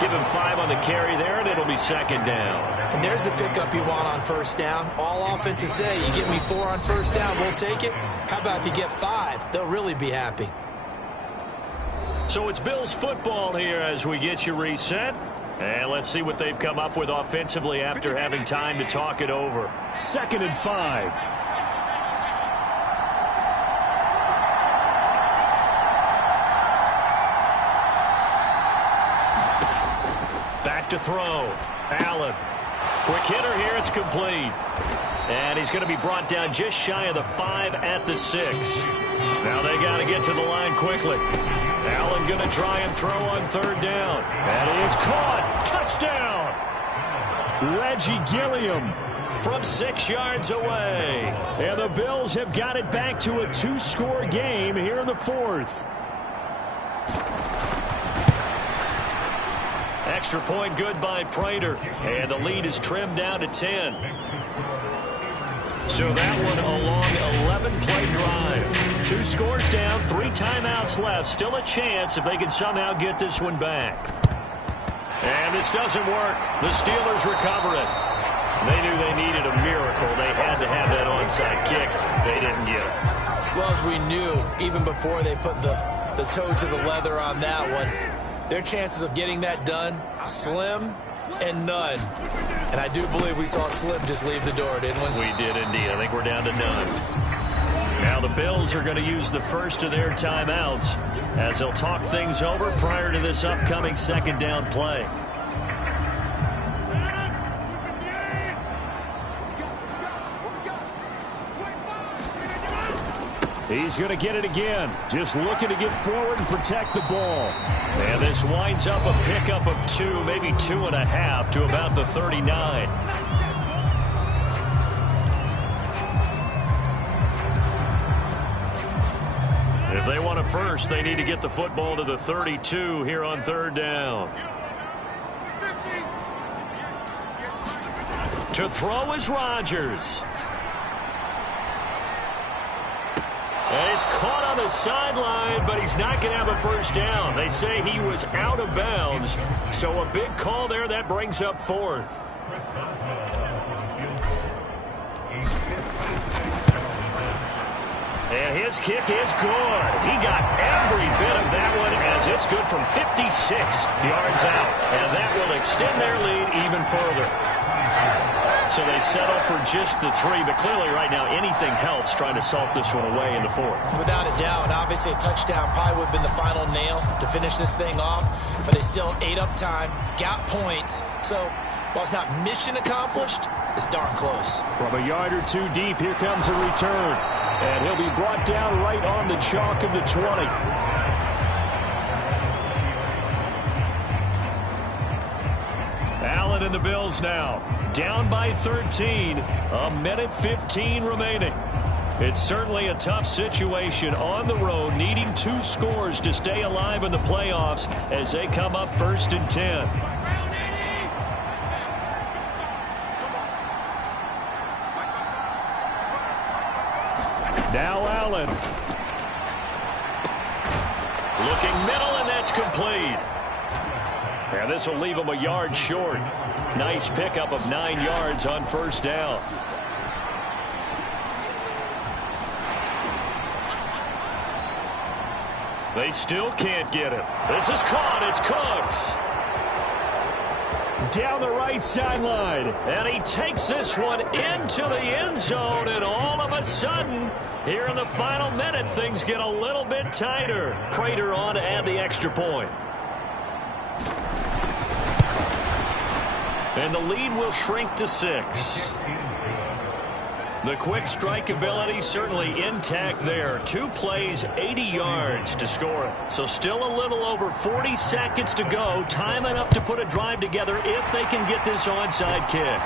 Give him 5 on the carry there, and it'll be second down. And there's the pickup you want on first down. All offenses say, you get me 4 on first down, we'll take it. How about if you get 5? They'll really be happy. So it's Bills football here as we get you reset. And let's see what they've come up with offensively after having time to talk it over. 2nd and 5. Back to throw. Allen. Quick hitter here. It's complete. And he's going to be brought down just shy of the 5 at the 6. Now they got to get to the line quickly. Allen going to try and throw on 3rd down. That is caught. Touchdown. Reggie Gilliam from 6 yards away. And the Bills have got it back to a 2-score game here in the 4th. Extra point good by Prater. And the lead is trimmed down to 10. So that one a long 11-play drive. 2 scores down, 3 timeouts left. Still a chance if they can somehow get this one back. And this doesn't work. The Steelers recover it. They knew they needed a miracle. They had to have that onside kick. They didn't get it. Well, as we knew, even before they put the toe to the leather on that one, their chances of getting that done, slim and none. And I do believe we saw Slim just leave the door, didn't we? We did indeed. I think we're down to none. Now the Bills are going to use the first of their timeouts as they'll talk things over prior to this upcoming 2nd down play. He's going to get it again. Just looking to get forward and protect the ball. And this winds up a pickup of 2, maybe 2.5 to about the 39. If they want a first, they need to get the football to the 32 here on 3rd down. To throw is Rodgers. And he's caught on the sideline, but he's not going to have a first down. They say he was out of bounds, so a big call there that brings up 4th. And his kick is good. He got every bit of that one as it's good from 56 yards out. And that will extend their lead even further. So they settle for just the 3, but clearly right now anything helps trying to salt this one away in the 4th. Without a doubt, obviously a touchdown probably would have been the final nail to finish this thing off, but they still ate up time, got points. So while it's not mission accomplished, it's darn close. From a yard or 2 deep, here comes a return. And he'll be brought down right on the chalk of the 20. Allen and the Bills now down by 13. A minute 15 remaining. It's certainly a tough situation on the road, needing 2 scores to stay alive in the playoffs as they come up 1st and 10. Now Allen. Looking middle, and that's complete. And this will leave him a yard short. Nice pickup of 9 yards on 1st down. They still can't get him. This is caught. It's Cooks. Down the right sideline. And he takes this one into the end zone. And all of a sudden, here in the final minute, things get a little bit tighter. Prater on to add the extra point. And the lead will shrink to 6. The quick strike ability certainly intact there. 2 plays, 80 yards to score it. So still a little over 40 seconds to go. Time enough to put a drive together if they can get this onside kick.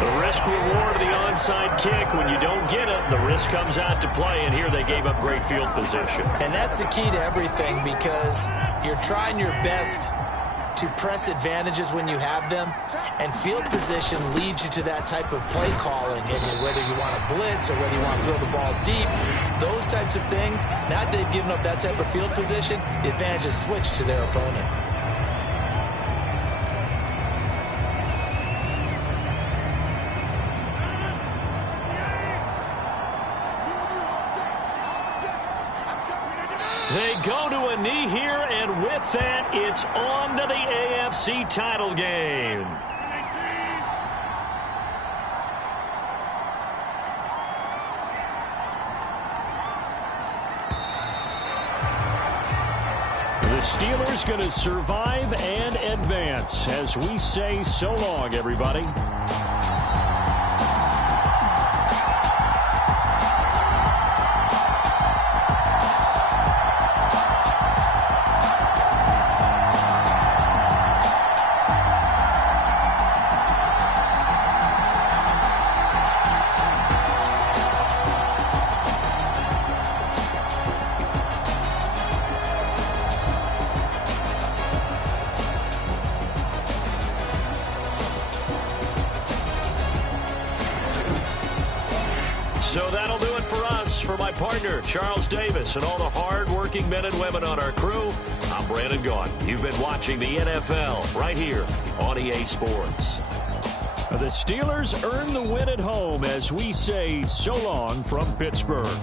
The risk reward of the onside kick. When you don't get it, the risk comes out to play. And here they gave up great field position. And that's the key to everything, because you're trying your best to press advantages when you have them, and field position leads you to that type of play calling. And whether you want to blitz or whether you want to throw the ball deep, those types of things, now that they've given up that type of field position, the advantage is switched to their opponent. They go to a knee here, and with that, it's on to the AFC title game. The Steelers going to survive and advance as we say so long, everybody. So that'll do it for us. For my partner, Charles Davis, and all the hard-working men and women on our crew, I'm Brandon Gaughan. You've been watching the NFL right here on EA Sports. The Steelers earn the win at home as we say so long from Pittsburgh.